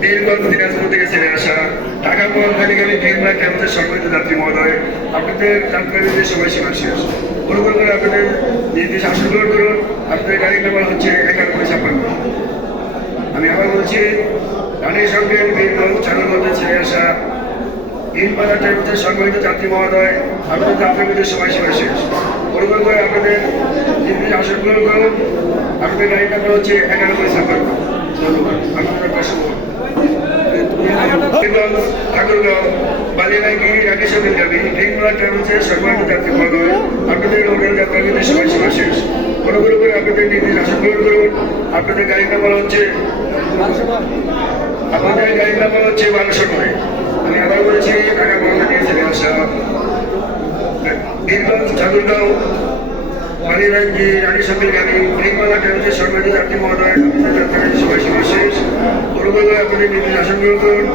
বীরগঞ্জ দিনাজপুর থেকে ছেড়ে আসা ঢাকা মহাখালীগামী ভীমরা ক্যাম্পের সম্মানিত যাত্রী মহোদয়, আপনাদের যাত্রাবিরতির সময়সীমা শেষ। অনুগ্রহ করে আপনাদের নির্দেশ অংশগ্রহণ করুন। আপনাদের গাড়ির নাম্বার হচ্ছে 1156। আমি আবার বলছি, রানীর সঙ্গে বীরগঞ্জ ছাগলগঞ্জে ছেড়ে আসা ভীমবাজার ট্রাভেলসের সম্মানিত যাত্রী মহোদয়, আপনাদের যাত্রাবিরতির সময়সীমা শেষ। অনুগ্রহ করে আপনাদের নির্দেশ অংশগ্রহণ করুন। আপনাদের গাড়ির নাম্বার হচ্ছে 1156। ধন্যবাদ। আপনাদের প্রশ্ন ঠাকুরগাঁও বালিয়ানাগি রাকেশ গামী ভীমরা ট্রাভেলসের সম্মানিত যাত্রী মহোদয়, আপনাদের হোটেল যাত্রাবিরতির সময়সীমা শেষ। অনুগ্রহ করে আপনাদের নির্দেশ অংশগ্রহণ করুন। আপনাদের গাড়ির নাম্বার হচ্ছে 1209। আমি আবার বলছি, ঢাকা মহাখালী ছেড়ে আসা বীরগঞ্জ ঠাকুরগাঁও বালিয়ানাগি রাকেশ গামী ভীমরা ট্রাভেলসের সম্মানিত যাত্রী মহোদয়, আপনাদের যাত্রাবিরতির সময়সীমা শেষ। অনুগ্রহ করে আপনাদের নির্দেশ অংশগ্রহণ করুন।